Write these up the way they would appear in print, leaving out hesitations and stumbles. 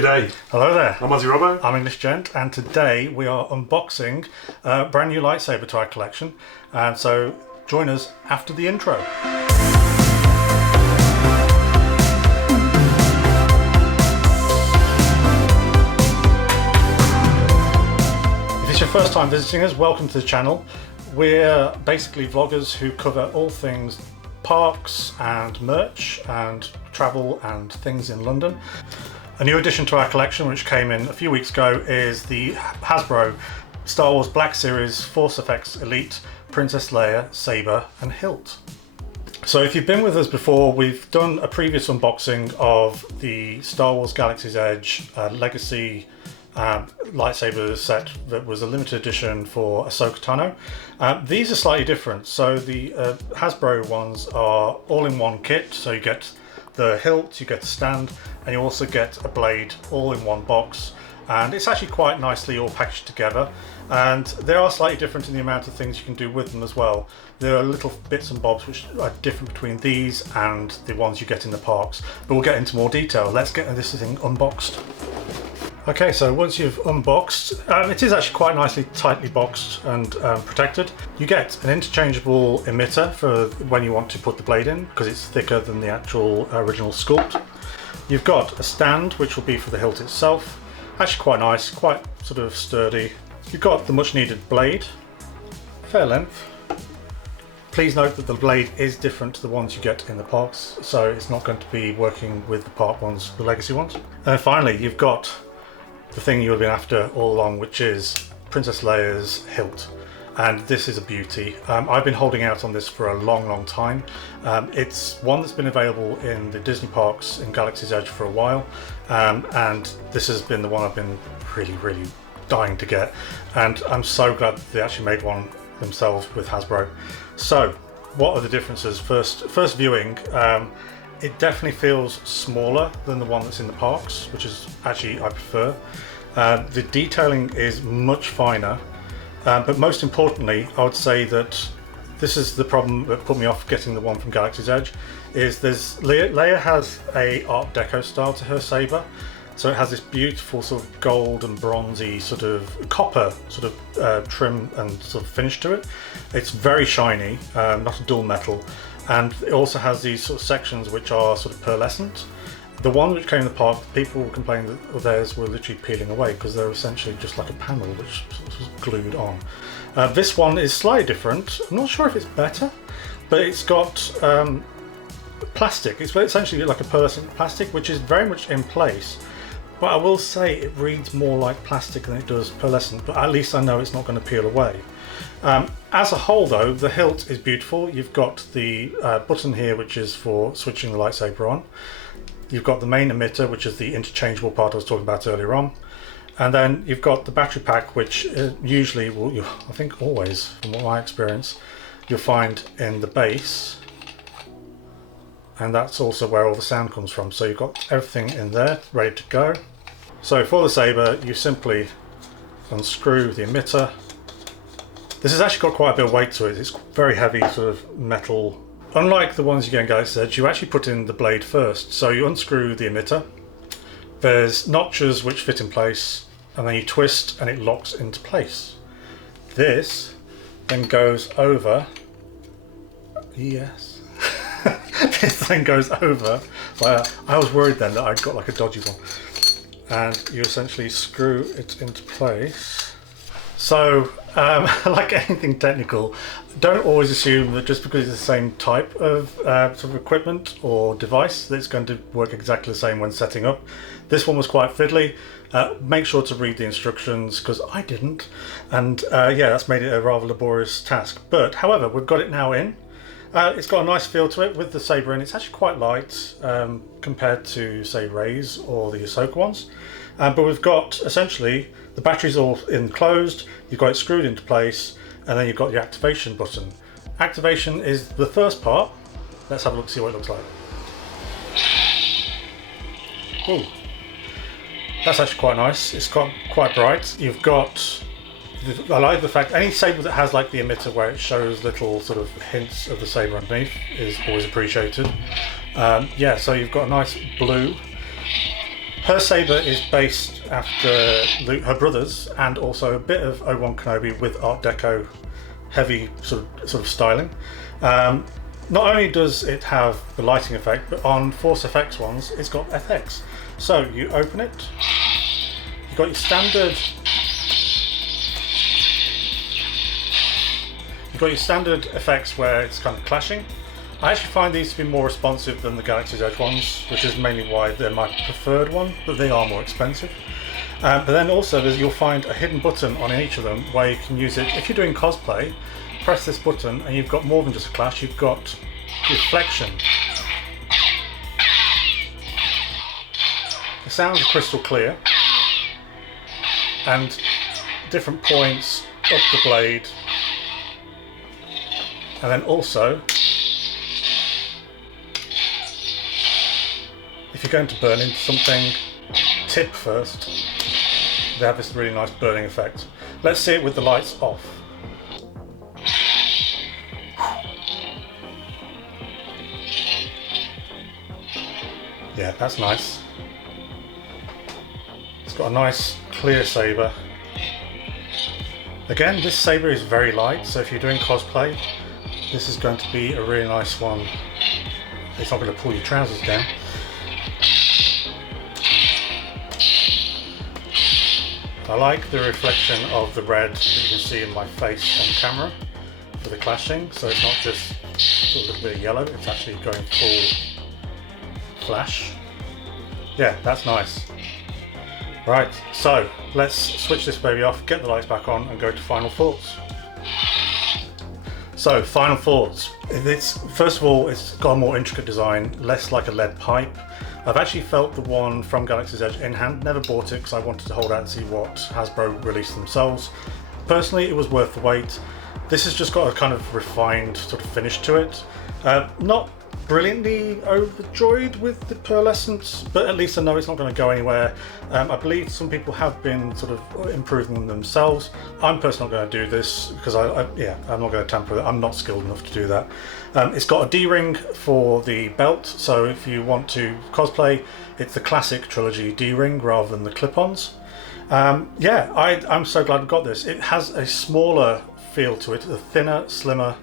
G'day. Hello there. I'm Aussie Robbo. I'm English Gent, and today we are unboxing a brand new lightsaber to our collection. And so join us after the intro. If it's your first time visiting us, welcome to the channel. We're basically vloggers who cover all things parks and merch and travel and things in London. A new addition to our collection, which came in a few weeks ago, is the Hasbro Star Wars Black Series Force Effects Elite Princess Leia Saber and Hilt. So if you've been with us before, we've done a previous unboxing of the Star Wars Galaxy's Edge Legacy lightsaber set that was a limited edition for Ahsoka Tano. These are slightly different. So the Hasbro ones are all-in-one kit, so you get the hilt, you get the stand, and you also get a blade all in one box, and it's actually quite nicely all packaged together. And they are slightly different in the amount of things you can do with them as well. There are little bits and bobs which are different between these and the ones you get in the parks, but we'll get into more detail. Let's get this thing unboxed. Okay, so once you've unboxed, it is actually quite nicely tightly boxed and protected. You get an interchangeable emitter for when you want to put the blade in, because it's thicker than the actual original sculpt. You've got a stand, which will be for the hilt itself. Actually quite nice, quite sort of sturdy. You've got the much needed blade, fair length. Please note that the blade is different to the ones you get in the parks, so it's not going to be working with the park ones, the legacy ones. And finally, you've got the thing you've been after all along, which is Princess Leia's hilt. And this is a beauty. I've been holding out on this for a long time. It's one that's been available in the Disney parks in Galaxy's Edge for a while, and this has been the one I've been really dying to get, and I'm so glad that they actually made one themselves with Hasbro. So what are the differences? First viewing, it definitely feels smaller than the one that's in the parks, which is actually I prefer. The detailing is much finer, but most importantly, I would say that this is the problem that put me off getting the one from Galaxy's Edge. Is Leia has a Art Deco style to her saber, so it has this beautiful sort of gold and bronzy sort of copper sort of trim and sort of finish to it. It's very shiny, not a dull metal. And it also has these sort of sections which are sort of pearlescent. The one which came in the park, people were complaining that theirs were literally peeling away because they're essentially just like a panel which was glued on. This one is slightly different. I'm not sure if it's better, but it's got plastic. It's essentially like a pearlescent plastic, which is very much in place. But I will say it reads more like plastic than it does pearlescent, but at least I know it's not going to peel away. As a whole though, the hilt is beautiful. You've got the button here which is for switching the lightsaber on. You've got the main emitter, which is the interchangeable part I was talking about earlier on. And then you've got the battery pack, which usually, I think always, from my experience, you'll find in the base. And that's also where all the sound comes from. So you've got everything in there, ready to go. So for the saber, you simply unscrew the emitter. This has actually got quite a bit of weight to it. It's very heavy sort of metal. Unlike the ones you get in Galaxy's Edge, you actually put in the blade first. So you unscrew the emitter. There's notches which fit in place, and then you twist and it locks into place. This then goes over. Yes. This thing goes over. I was worried then that I'd got like a dodgy one. And you essentially screw it into place. So, like anything technical, don't always assume that just because it's the same type of sort of equipment or device that it's going to work exactly the same when setting up. This one was quite fiddly. Make sure to read the instructions, because I didn't. And yeah, that's made it a rather laborious task. But however, we've got it now in. It's got a nice feel to it with the saber in. It's actually quite light compared to, say, Rey's or the Ahsoka ones. But we've got essentially the battery's all enclosed, you've got it screwed into place, and then you've got your activation button. Activation is the first part. Let's have a look, see what it looks like. Ooh. That's actually quite nice. It's got quite bright. You've got, I like the fact, any saber that has like the emitter where it shows little sort of hints of the saber underneath is always appreciated. Yeah, so you've got a nice blue. Her saber is based after her brother's, and also a bit of Obi-Wan Kenobi with Art Deco heavy sort of styling. Not only does it have the lighting effect, but on Force FX ones, it's got FX. So you open it, you've got your standard effects where it's kind of clashing. I actually find these to be more responsive than the Galaxy's Edge ones, which is mainly why they're my preferred one, but they are more expensive. But then also you'll find a hidden button on each of them where you can use it. If you're doing cosplay, press this button and you've got more than just a clash, you've got reflection. The sounds are crystal clear, and different points up the blade, and then also if you're going to burn into something, tip first. They have this really nice burning effect. Let's see it with the lights off. Yeah, that's nice. It's got a nice clear saber. Again, this saber is very light, so if you're doing cosplay, this is going to be a really nice one. It's not going to pull your trousers down. I like the reflection of the red that you can see in my face on camera for the clashing, so it's not just sort of a little bit of yellow, it's actually going full flash. Yeah, that's nice. Right, so let's switch this baby off, get the lights back on and go to final thoughts. So, final thoughts. First of all, it's got a more intricate design, less like a lead pipe. I've actually felt the one from Galaxy's Edge in hand, never bought it because I wanted to hold out and see what Hasbro released themselves. Personally, it was worth the wait. This has just got a kind of refined sort of finish to it. Not brilliantly overjoyed with the pearlescence, but at least I know it's not going to go anywhere. I believe some people have been sort of improving them themselves. I'm personally not going to do this because I'm not going to tamper with it. I'm not skilled enough to do that. It's got a D-ring for the belt, so if you want to cosplay, it's the classic trilogy D-ring rather than the clip-ons. Yeah, I'm so glad we got this. It has a smaller feel to it, a thinner, slimmer,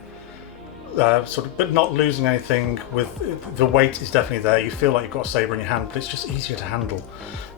but not losing anything. With the weight is definitely there. You feel like you've got a saber in your hand, but it's just easier to handle.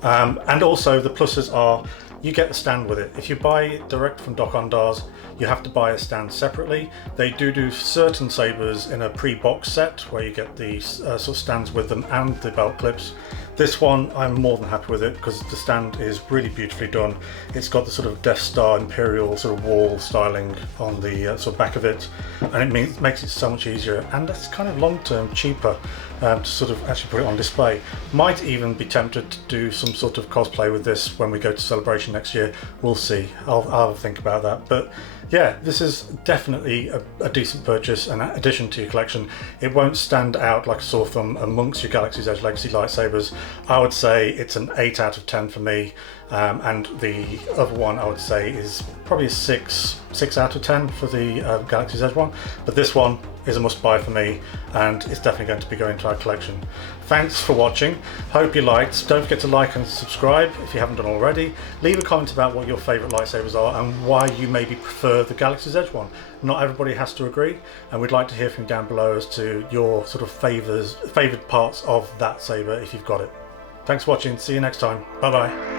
And also the pluses are you get the stand with it. If you buy it direct from Doc Ondars, you have to buy a stand separately. They do certain sabers in a pre-box set where you get the sort of stands with them and the belt clips. This one, I'm more than happy with it because the stand is really beautifully done. It's got the sort of Death Star Imperial sort of wall styling on the sort of back of it, and it makes it so much easier, and it's kind of long-term cheaper to sort of actually put it on display. Might even be tempted to do some sort of cosplay with this when we go to Celebration next year. We'll see. I'll think about that. But yeah, this is definitely a decent purchase, an addition to your collection. It won't stand out like a sore thumb amongst your Galaxy's Edge Legacy lightsabers. I would say it's an 8 out of 10 for me, and the other one I would say is probably a 6 out of 10 for the Galaxy's Edge one. But this one is a must buy for me, and it's definitely going to be going to our collection. Thanks for watching. Hope you liked. Don't forget to like and subscribe if you haven't done already. Leave a comment about what your favourite lightsabers are and why you maybe prefer the Galaxy's Edge one. Not everybody has to agree, and we'd like to hear from you down below as to your sort of favoured parts of that saber if you've got it. Thanks for watching. See you next time. Bye bye.